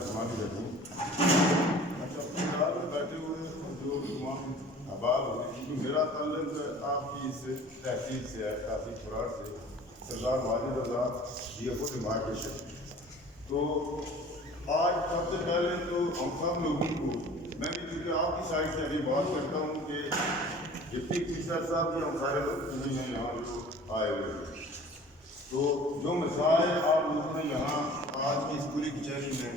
رکھوا بھی رکھوں. اچھا فلحال میں بیٹھے ہوئے جو تمام احباب ہوتے ہیں، کیونکہ میرا تعلق آپ کی اس تحقیق سے ہے، کافی فرار سے، سردار واجد رضا DFO ڈیمارکیشن. تو آج سب سے پہلے تو ہم سب لوگوں کو، میں بھی کیونکہ آپ کی سائڈ سے ابھی بات کرتا ہوں کہ ڈپٹی کمشنر صاحب بھی ہم سارے لوگ ہیں یہاں جو آئے ہوئے ہیں، تو جو مسائل آپ لوگوں نے یہاں آج کی اس پوری کچہری میں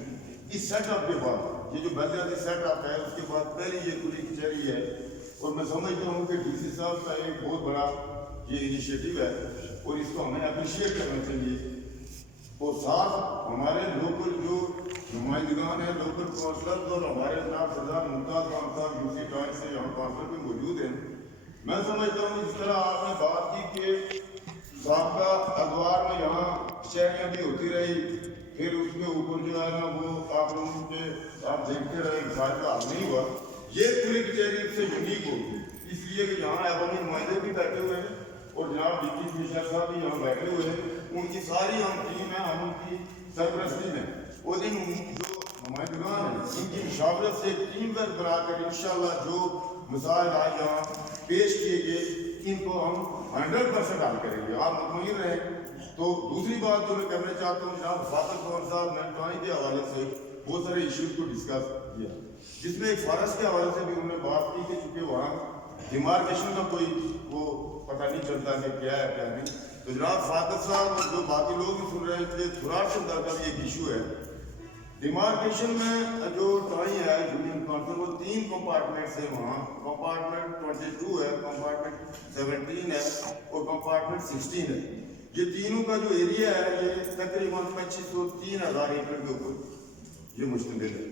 اس سیٹ اپ کے بعد، یہ جو بلدیاتی سیٹ اپ ہے اس کے بعد پہلی یہ پوری کچہری ہے، اور میں سمجھتا ہوں کہ DC صاحب کا ایک بہت بڑا یہ انیشیٹو ہے اور اس کو ہمیں اپریشیٹ کرنا چاہیے. اور ساتھ ہمارے لوکل جو نمائندگان ہیں، لوکل کونسلر اور ہمارے جناب سردار ممتاز خان صاحب UC ٹائم سے یہاں کونسلر بھی موجود ہیں. میں سمجھتا ہوں جس طرح آپ نے بات کی کہ سابقہ ادوار میں یہاں کچہریاں بھی ہوتی رہی، پھر اس کے اوپر جو ہے نا وہ آپ لوگوں کے آپ دیکھتے رہے مسائل کا حل نہیں ہوا. یہ پوری کچہری سے یونیک ہوگی اس لیے کہ یہاں عوامی نمائندے بھی بیٹھے ہوئے ہیں اور جناب ڈپٹی کمشنر صاحب بھی یہاں بیٹھے ہوئے ہیں. ان کی ساری ہم ٹیم ہے، ہم ان کی سرپرستی میں اور ان جو نمائندگان ہیں ان کی مشاورت سے ٹیم ورک بنا کر انشاءاللہ جو مسائل آج یہاں پیش کیے گئے ان کو ہم 100% حل کریں گے، آپ مطمئن رہیں. تو دوسری بات جو میں کرنا چاہتا ہوں، جناب فاطر خان صاحب نے ٹائم کے حوالے سے بہت سارے ایشوز کو ڈسکس کیا، جس میں ایک فارسٹ کے حوالے سے بھی انہوں نے بات کی کہ چونکہ وہاں ڈیمارکیشن کا کوئی وہ پتہ نہیں چلتا کہ کیا ہے کیا نہیں. تو جناب فاطر صاحب اور جو باقی لوگ بھی سن رہے ہیں کہ تھوڑا سا کا بھی ایک ایشو ہے ڈیمارکیشن میں. جو ٹائی ہے یونین کونسل وہ 3 کمپارٹمنٹس ہیں وہاں، کمپارٹمنٹ 22 ہے، کمپارٹمنٹ 17 ہے اور کمپارٹمنٹ 16 ہے. یہ تینوں کا جو ایریا ہے یہ تقریباً 25,000-3,000 ایکڑ کے اوپر یہ مشتمل ہے.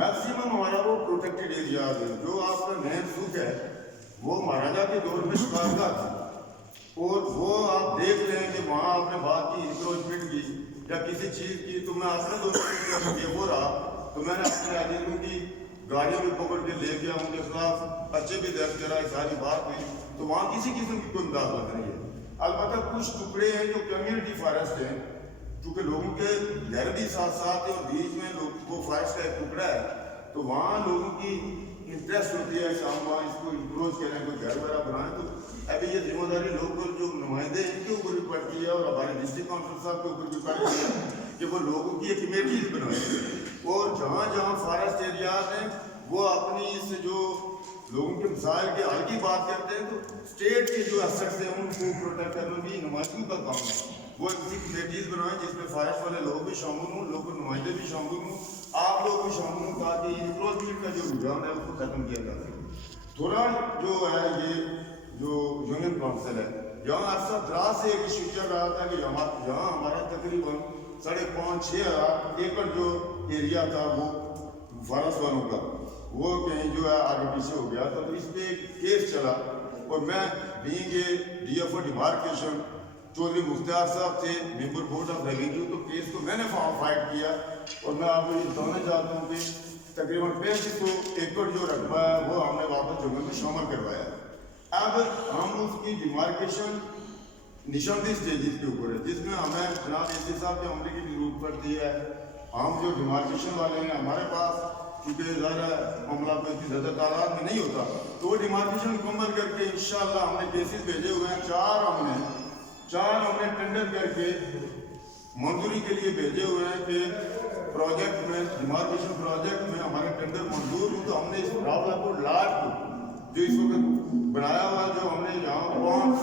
میکسیمم ہمارا وہ پروٹیکٹڈ ایریاز ہے. جو آپ کا مین سوکھ ہے وہ مہاراجا کے دور میں شکارگاہ تھا، اور وہ آپ دیکھ رہے ہیں کہ وہاں آپ نے بات کی انکروچمنٹ کی یا کسی چیز کی، تو میں اپنے دوست یہ ہو رہا تو میں نے اپنے عزیزوں کی گاڑیوں میں پکڑ کے لے گیا، ان کے خلاف بچے بھی درج کرا، ساری بات ہوئی. تو وہاں کسی قسم کی کوئی مداخلت نہیں ہے. البتہ کچھ ٹکڑے ہیں جو کمیونٹی فارسٹ ہیں، کیونکہ لوگوں کے گھر بھی ساتھ ساتھ ہیں اور بیچ میں وہ فارسٹ کا ایک ٹکڑا ہے، تو وہاں لوگوں کی انٹرسٹ ہوتی ہے کہ ہم وہاں اس کو انکروچ کریں، کوئی گھر وغیرہ بنائیں. تو ابھی یہ ذمہ داری لوکل جو نمائندے ہیں ان کے اوپر بھی پڑتی ہے اور ہمارے ڈسٹرکٹ کونسل صاحب کے اوپر بھی پڑتی ہے کہ وہ لوگوں کی ایک کمیٹیز بنائیں، اور جہاں جہاں فارسٹ ایریاز ہیں وہ اپنی اس جو لوگوں کے مسائل کے حل کی بات کرتے ہیں، تو اسٹیٹ کے جو ایسٹس ہیں ان کو پروٹیکٹ کرنا بھی نمائندوں کا کام ہے. وہ ایسی کمیٹیز بنائیں جس میں فارسٹ والے لوگ بھی شامل ہوں، لوکل نمائندے بھی شامل ہوں، آپ لوگ بھی شامل ہوں، تاکہ انکروچمنٹ کا جو رجحان ہے اس کو ختم کیا جا سکے. تھوڑا جو ہے یہ جو یونین کونسل ہے یہاں عرصہ دراز سے ایک ایشو چل رہا تھا کہ یہاں ہمارا تقریباً 5,500-6,000 ایکڑ جو ایریا تھا وہ فارسٹ والوں کا وہ کہیں جو ہے آگے پیچھے ہو گیا تھا. تو اس پہ ایک کیس چلا اور میں being a DFO demarcation, Chaudhry Mukhtar صاحب تھے ممبر بورڈ آف ریونیو، تو کیس کو میں نے فائٹ کیا اور میں آپ کو یہ بتانا چاہتا ہوں کہ تقریباً 3500 ایکڑ جو رقبہ ہے وہ ہم نے واپس جنگل میں شامل کروایا. اب ہم اس کی ڈیمارکیشن نشاندہی اسٹیجز کے اوپر ہے، جس میں ہمیں جناب AC صاحب کے عملے کی ضرورت پڑتی ہے. ہم جو ڈیمارکیشن والے ہیں ہمارے پاس کیونکہ ظاہر معاملہ کو اتنی زیادہ تعداد میں نہیں ہوتا، تو وہ ڈیمارکیشن مکمل کر کے انشاءاللہ ہم نے کیسز بھیجے ہوئے ہیں. 4 ہم نے ٹینڈر کر کے منظوری کے لیے بھیجے ہوئے ہیں کہ پروجیکٹ میں ڈیمارکیشن پروجیکٹ میں ہمارے ٹینڈر منظور ہوں. تو ہم نے اس راولاپور لاٹ کو جو اس وقت بنایا ہوا جو ہم نے یہاں 5